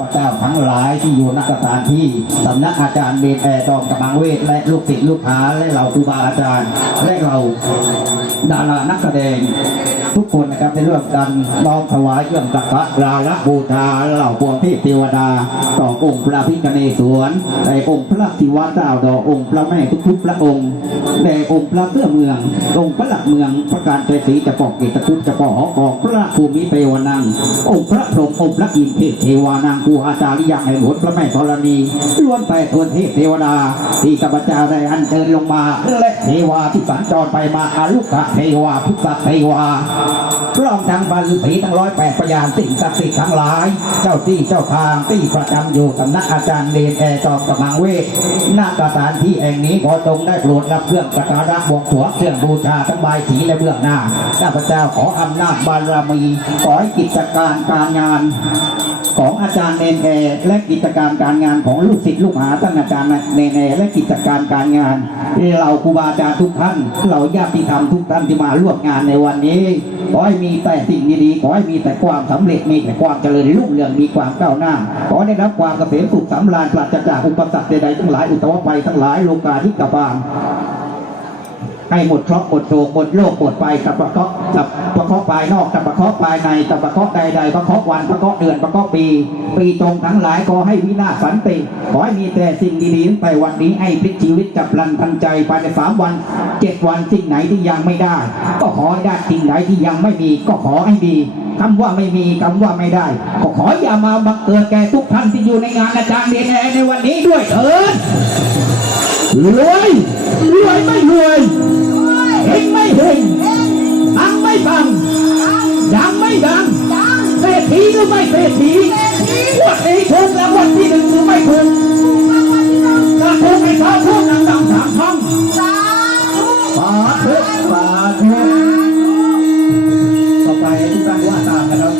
พระเจ้าทั้งหลายที่อยู่นักสถานที่สำนักอาจารย์เบนแอร์ดอมกำลังเวทและลูกศิษย์ลูกหาและเหล่าครูบาอาจารย์และเราดารานักแสดง ทุกคนนะครับได้ร่วมกันน้อมถวายเครื่องสักการะละบูชาเหล่าพวงเทพเทวดา ต่อองค์พระพิฆเนศวรในองค์พระศิวะเจ้าดอกองค์พระแม่ทุกๆพระองค์ในองค์พระเสื้อเมือง องค์พระหลักเมืองพระการเจสีจะปอกเกตคุปจะปอกหอกพระภูมิเทวนัง องค์พระพรหมองค์พระอินทร์เทวานางครูอาจาริยังแห่งหนพระแม่ธรณีล้วนแต่ทวนเทพเทวดาที่ข้าพเจ้าได้อัญเชิญลงมาและ เทวาที่สัญจรไปมาอาลุกะเทวาพุทธเทวาพร้อมทั้งบรรลุสีทั้งร้อยแปดประยานสิ่งศักดิ์สิทธิ์ทั้งหลาย เจ้าที่เจ้าทางที่ประจำอยู่สำนักอาจารย์เดนแอร์จอมกำลังเวทหน้าสานที่แห่งนี้ขอจงได้โปรดรับเครื่องกระตาระบวงสรวงเครื่องบูชาทั้งใบายสีและเบื้องหน้าข้าพเจ้าขออำนาจบารมีขอให้กิจการการงาน ของอาจารย์เนนแอและกิจการการงานของลูกศิษย์ลูกหาท่านอาจารย์เนนแอและกิจการการงานเหล่าครูบาอาจารย์ทุกท่านเหล่าญาติธรรมทุกท่านที่มาร่วมงานในวันนี้ขอให้มีแต่สิ่งดีๆขอให้มีแต่ความสำเร็จมีแต่ความเจริญรุ่งเรืองมีความก้าวหน้าขอได้รับความเกษมสุขสำราญปราศจากอุปสรรคใดๆทั้งหลายอุตวภัยทั้งหลายโลกาทิกบาล ให้หมดเคราะห์หมดโศกหมดโรคหมดไปกับประเคราะห์กับประเคราะห์ภายนอกกับประเคราะห์ภายในกับประเคราะห์ใดๆประเคราะห์วันประเคราะห์เดือนประเคราะห์ปี ปีจงทั้งหลายขอให้วินาศสันติขอให้มีแต่สิ่งดีๆไปวันนี้ให้พลิกชีวิตกับลันทันใจภายในสามวันเจ็ดวันสิ่งไหนที่ยังไม่ได้ ก็ขอให้ได้สิ่งไหนที่ยังไม่มีก็ขอให้มีคำว่าไม่มีคำว่าไม่ได้ ก็ขออย่ามาบังเกิดแก่ทุกท่านที่อยู่ในงานอาจารย์เดียนแอในวันนี้ด้วยเถิดรวยรวยไม่รวย เฮงไม่เฮงตังไม่ตังดังไม่ดังเศรษฐีหรือไม่เศรษฐีวันนี้ถูกแล้ววันที่หนึ่งหรือไม่ถูกถ้าถูกให้เขาพูดดังๆสามครั้งสาธุสาธุต่อไปทุกท่านว่าตามนะครับ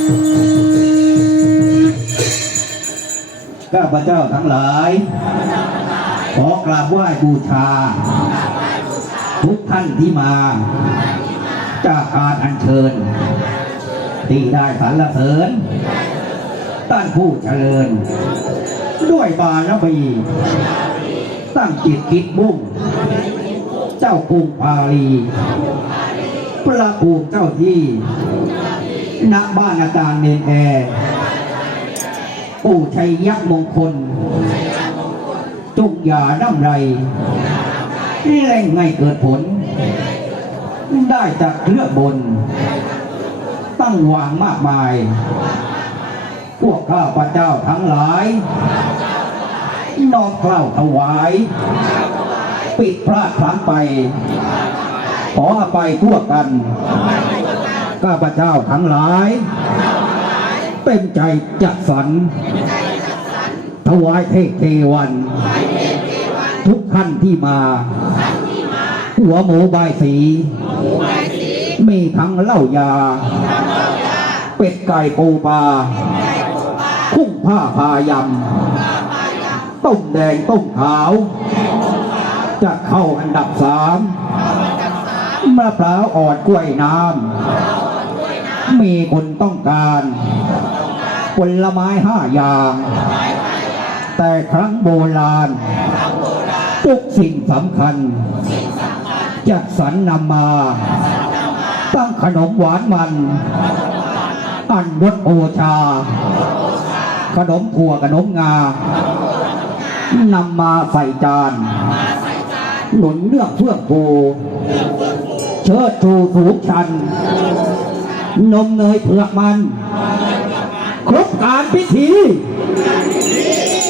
ข้าพเจ้าทั้งหลายขอกราบไหว้บูชา ทุกท่านที่มา จากการอัญเชิญที่ได้สรรเสริญตั้นผู้เจริญ ด้วยบารมีตั้งจิตคิดมุ่ง เจ้ากรุงพาลีพระภูเจ้าที่ณบ้านอาจารย์เนนแอร์ปู่ชัยยักษ์มงคล จุกยาน้ำไร แรงไม่เกิดผล ได้จากเลือกบน ตั้งวางมากมาย พวกข้าพเจ้าทั้งหลาย นอมเกล้าถวาย ปิดพระครั้งไป ขออภัยทั่วกัน ข้าพเจ้าทั้งหลายเป็นใจจัดสรรถวายเทพเทวัน ทุกท่านที่มา หัวหมูบายสี มีทั้งเหล้ายา เป็ดไก่ปูปลาคุ้งผ้าพายำ ต้มแดงต้มขาว จะเข้าอันดับสามมะพร้าวอ่อนกล้วยน้ำ มีคนต้องการผลไม้ห้าอย่าง แต่ครั้งโบราณทุกสิ่งสำคัญ จัดสรรนำมา ตั้งขนมหวานมัน อันรสโอชา ขนมถั่วขนมงานำมาใส่จานหนุนเลือกเพื่อผูเชิดชูสูงชัน นมเนยเผือกมัน ครบการพิธี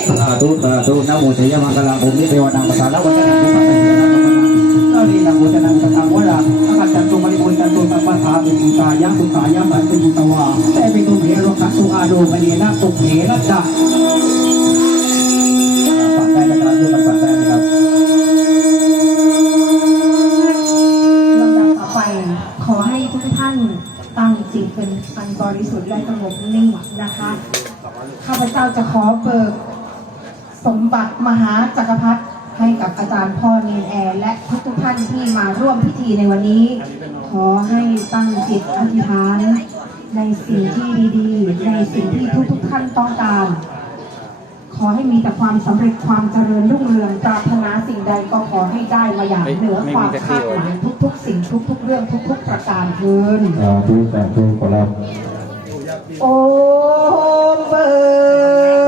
สาธุสาธุนะโมชัยมังคลังผมนิเทวนังภาษาละวัจนัง ทุกขังเจ้าดีนังวัจนังสังวราอาจันตุมริบุญจันตุสัมปทาเป็นสุตายะสุตายะมันเป็นยุตวาแต่เป็นตุเหรคัตุอาโดมณีนะตุเหระจาฝากได้นะครับด้วยกันฝากได้นะครับลำดับต่อไปขอให้ทุกท่านตั้งจิตเป็นอันบริสุทธิ์และสงบนิ่งนะคะ ข้าพเจ้าจะขอเบิกสมบัติมหาจักรพรรดิ ให้กับอาจารย์พ่อเนนแอร์และทุกทุกๆท่านที่มาร่วมพิธีในวันนี้ ขอให้ตั้งจิตอธิษฐานในสิ่งที่ดีๆ ในสิ่งที่ทุกๆท่านต้องการ ขอให้มีแต่ความสำเร็จความเจริญรุ่งเรืองปรารถนาสิ่งใดก็ขอให้ได้มาอย่างเหนือความคาดหมายทุกๆ สิ่งทุกๆ เรื่องทุก ๆ ประการเทินสาธุสาธุขอรับโอมเบิกม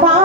ขอ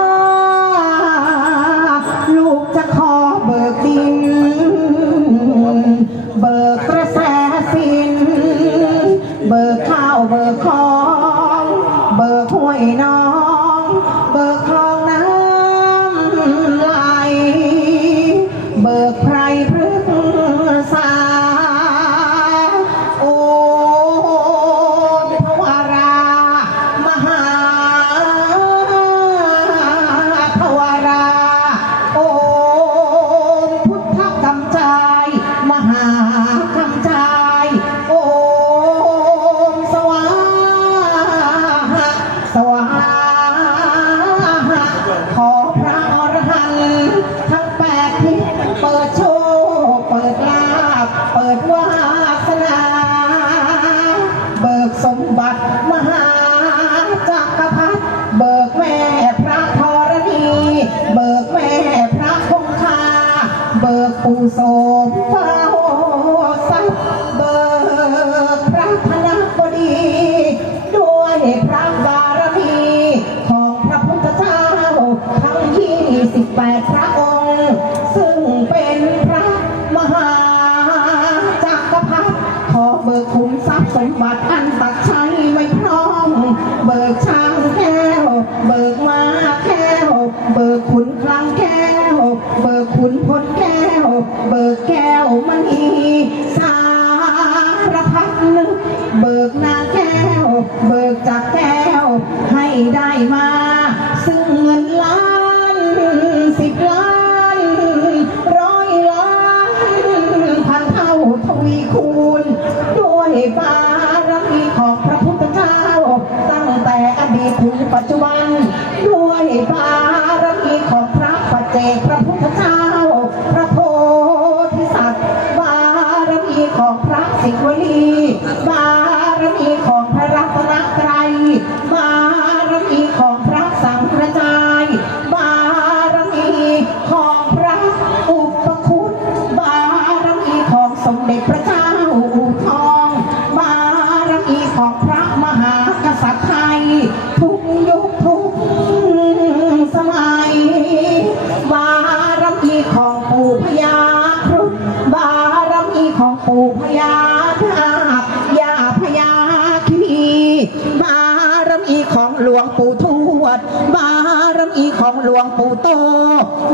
ารมีของหลวงปู่ทวด บารมีของหลวงปู่โต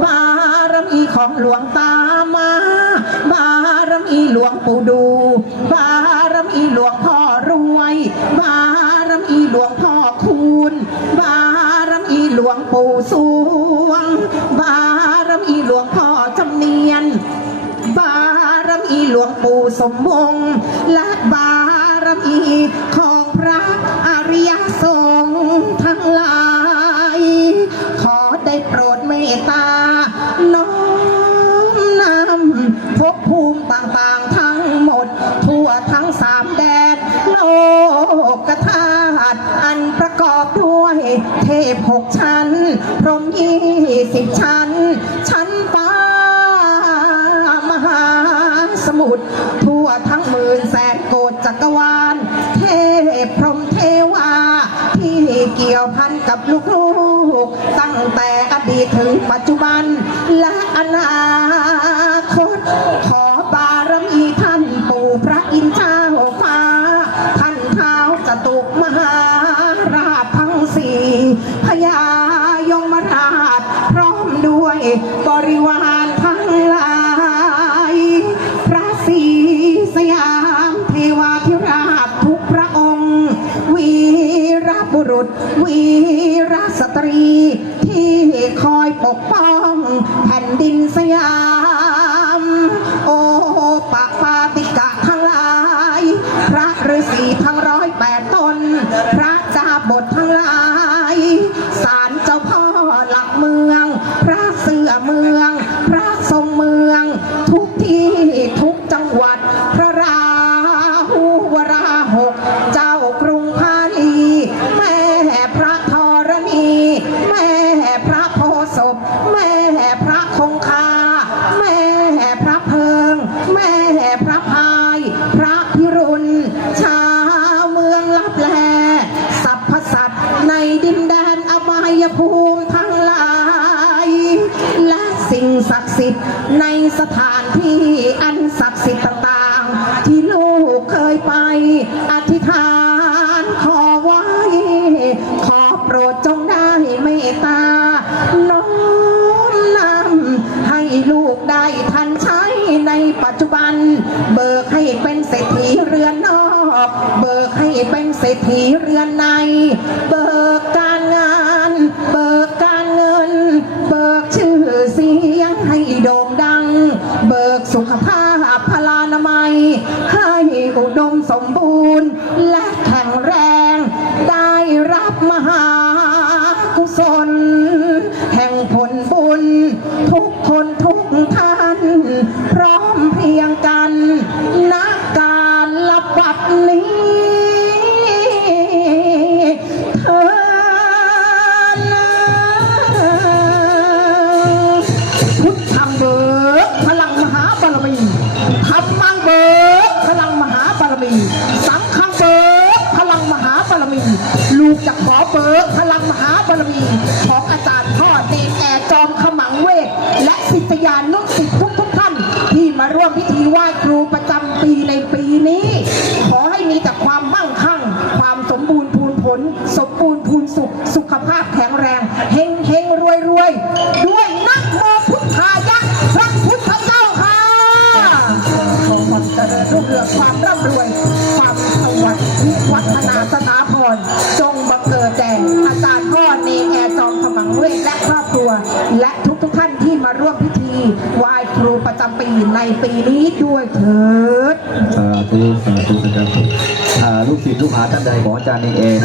บารมีของหลวงตามา บารมีหลวงปู่ดู บารมีหลวงพ่อรวย บารมีหลวงพ่อคูณ บารมีหลวงปู่สวง บารมีหลวงพ่อจำเนียน บารมีหลวงปู่สมวงและบารมีของพระอริยสงฆ์ ตา น้อมนำภพภูมิต่างๆทั้งหมด ทั่วทั้งสามแดนโลกธาตุอันประกอบด้วยเทพหกชั้น พรหมยี่สิบชั้น ชั้นฟ้ามหาสมุทร วีรสตรีที่คอยปกป้องแผ่นดินสยาม สิ่งศักดิ์สิทธิ์ในสถานที่อันศักดิ์สิทธิ์ต่างๆ ที่ลูกเคยไปอธิษฐานขอไว้ ขอโปรดจงได้เมตตาน้อมนำให้ลูกได้ทันใช้ในปัจจุบัน เบิกให้เป็นเศรษฐีเรือนนอก เบิกให้เป็นเศรษฐีเรือนใน เบิกการ ทุกคนทุกท่าน พร้อมเพรียงกันนักการละบัดนี้ เธอนะพุทธังเบิกพลังมหาบารมีธรรมังเบิกพลังมหาบารมี สังฆังเบิกพลังมหาบารมี ลูกจะขอเบิกพลังมหาบารมีของอาจารย์ ยานุศิษย์ทุกทุกๆท่าน ที่มาร่วมพิธีไหว้ครูประจำปีในปีนี้ ขอให้มีแต่ความมั่งคั่ง ความสมบูรณ์พูนผล สมบูรณ์พูนสุข สุขภาพแข็งแรงเฮงเฮงรวยรวยด้วยนักโมพุทธายะพระพุทธเจ้าค่ะขอความเจริญรุ่งเรืองความร่ำรวย ความสวัสดิ์วัฒนาสถาพร ปีในปีนี้ด้วยเถิด สาธุสาธุนะครับอ่าลูกศิษย์ลูกหาท่านใดของอาจารย์เอง